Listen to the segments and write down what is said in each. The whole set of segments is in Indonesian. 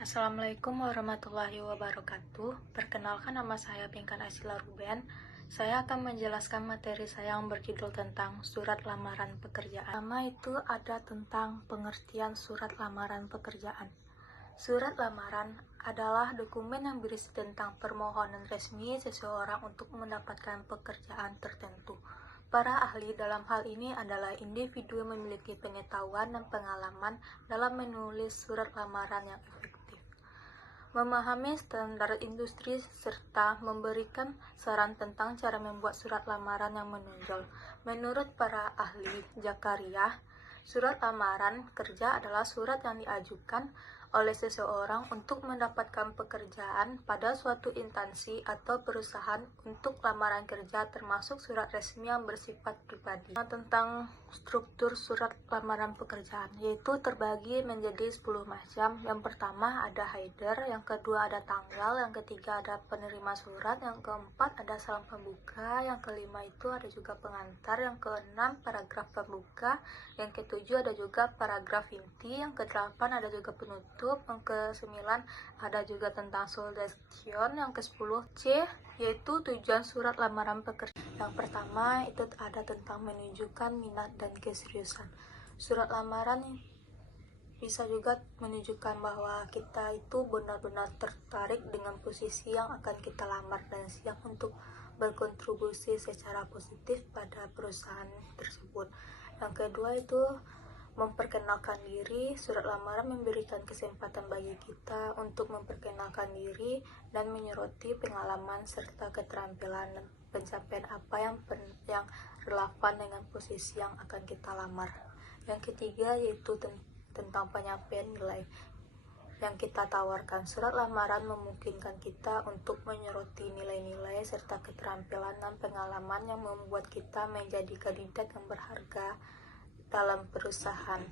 Assalamualaikum warahmatullahi wabarakatuh. Perkenalkan, nama saya Pinkan Asila Ruben. Saya akan menjelaskan materi saya yang berjudul tentang surat lamaran pekerjaan. Pertama itu ada tentang pengertian surat lamaran pekerjaan. Surat lamaran adalah dokumen yang berisi tentang permohonan resmi seseorang untuk mendapatkan pekerjaan tertentu. Para ahli dalam hal ini adalah individu yang memiliki pengetahuan dan pengalaman dalam menulis surat lamaran yang efektif, memahami standar industri, serta memberikan saran tentang cara membuat surat lamaran yang menonjol. Menurut para ahli Jakaria, surat lamaran kerja adalah surat yang diajukan oleh seseorang untuk mendapatkan pekerjaan pada suatu instansi atau perusahaan untuk lamaran kerja, termasuk surat resmi yang bersifat pribadi. Tentang struktur surat lamaran pekerjaan, yaitu terbagi menjadi 10 macam. Yang pertama ada header, yang kedua ada tanggal, yang ketiga ada penerima surat, yang keempat ada salam pembuka, yang kelima itu ada juga pengantar, yang keenam paragraf pembuka, yang ketujuh ada juga paragraf inti, yang kedelapan ada juga penutup, yang kesembilan ada juga tentang solicitude, yang ke-10 C yaitu tujuan surat lamaran pekerjaan. Yang pertama itu ada tentang menunjukkan minat dan keseriusan. Surat lamaran bisa juga menunjukkan bahwa kita itu benar-benar tertarik dengan posisi yang akan kita lamar dan siap untuk berkontribusi secara positif pada perusahaan tersebut. Yang kedua itu memperkenalkan diri. Surat lamaran memberikan kesempatan bagi kita untuk memperkenalkan diri dan menyoroti pengalaman serta keterampilan dan pencapaian apa yang relevan dengan posisi yang akan kita lamar. Yang ketiga yaitu tentang penyampaian nilai yang kita tawarkan. Surat lamaran memungkinkan kita untuk menyoroti nilai-nilai serta keterampilan dan pengalaman yang membuat kita menjadi kandidat yang berharga dalam perusahaan.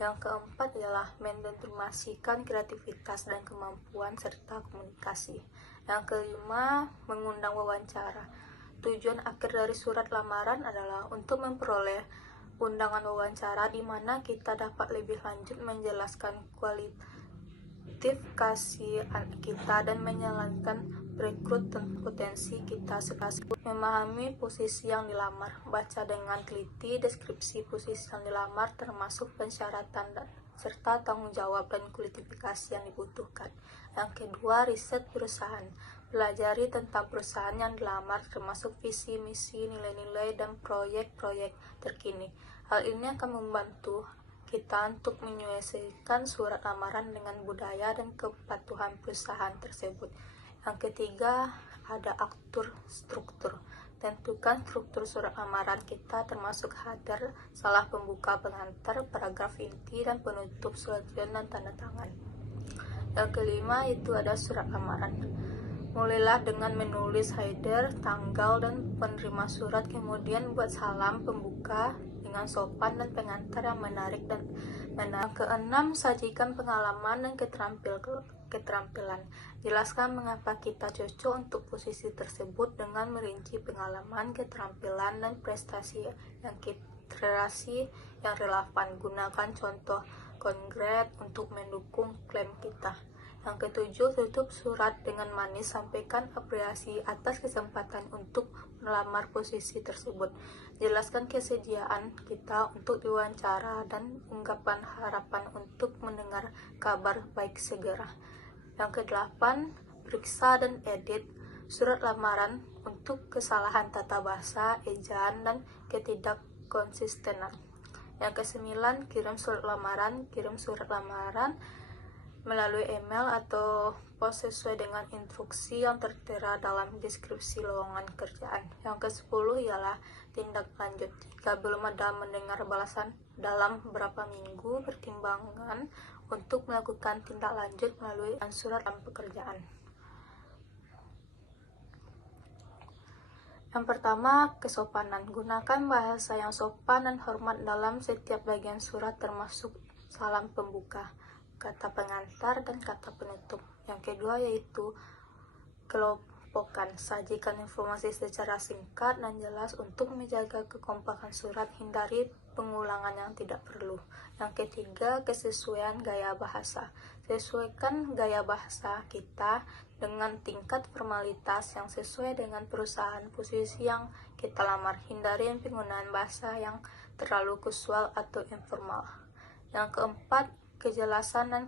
Yang keempat adalah mendemonstrasikan kreativitas dan kemampuan serta komunikasi. Yang kelima, mengundang wawancara. Tujuan akhir dari surat lamaran adalah untuk memperoleh undangan wawancara di mana kita dapat lebih lanjut menjelaskan kualifikasi kita dan menjalankan rekrut dan potensi kita sekaligus memahami posisi yang dilamar. Baca dengan teliti deskripsi posisi yang dilamar termasuk persyaratan serta tanggung jawab dan kualifikasi yang dibutuhkan. Yang kedua, riset perusahaan. Pelajari tentang perusahaan yang dilamar termasuk visi, misi, nilai-nilai, dan proyek-proyek terkini. Hal ini akan membantu kita untuk menyesuaikan surat lamaran dengan budaya dan kepatuhan perusahaan tersebut. Yang ketiga, ada atur struktur. Tentukan struktur surat lamaran kita termasuk header, salah pembuka, pengantar, paragraf inti, dan penutup, selanjutnya dan tanda tangan. Yang kelima itu ada surat lamaran. Mulailah dengan menulis header, tanggal, dan penerima surat, kemudian buat salam pembuka dengan sopan dan pengantar yang menarik dan menarik. Keenam, sajikan pengalaman dan keterampilan. Jelaskan mengapa kita cocok untuk posisi tersebut dengan merinci pengalaman, keterampilan, dan prestasi yang relevan. Gunakan contoh konkret untuk mendukung klaim kita. Yang ketujuh, tutup surat dengan manis. Sampaikan apresiasi atas kesempatan untuk melamar posisi tersebut. Jelaskan kesediaan kita untuk diwawancara dan ungkapkan harapan untuk mendengar kabar baik segera. Yang kedelapan, periksa dan edit surat lamaran untuk kesalahan tata bahasa, ejaan, dan ketidakkonsistenan. Yang kesembilan, kirim surat lamaran. Kirim surat lamaran melalui email atau pos sesuai dengan instruksi yang tertera dalam deskripsi lowongan kerjaan. Yang ke-10 ialah tindak lanjut. Jika belum ada mendengar balasan dalam beberapa minggu, pertimbangan untuk melakukan tindak lanjut melalui surat pekerjaan. Yang pertama, kesopanan. Gunakan bahasa yang sopan dan hormat dalam setiap bagian surat, termasuk salam pembuka, kata pengantar, dan kata penutup. Yang kedua yaitu kelompokan. Sajikan informasi secara singkat dan jelas untuk menjaga kekompakan surat. Hindari pengulangan yang tidak perlu. Yang ketiga, kesesuaian gaya bahasa. Sesuaikan gaya bahasa kita dengan tingkat formalitas yang sesuai dengan perusahaan posisi yang kita lamar. Hindari penggunaan bahasa yang terlalu kasual atau informal. Yang keempat, kejelasan dan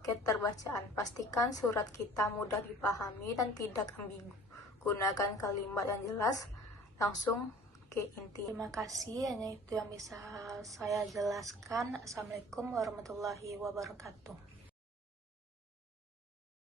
keterbacaan. Pastikan surat kita mudah dipahami dan tidak ambigu. Gunakan kalimat yang jelas, langsung ke inti. Terima kasih, hanya itu yang bisa saya jelaskan. Assalamualaikum warahmatullahi wabarakatuh.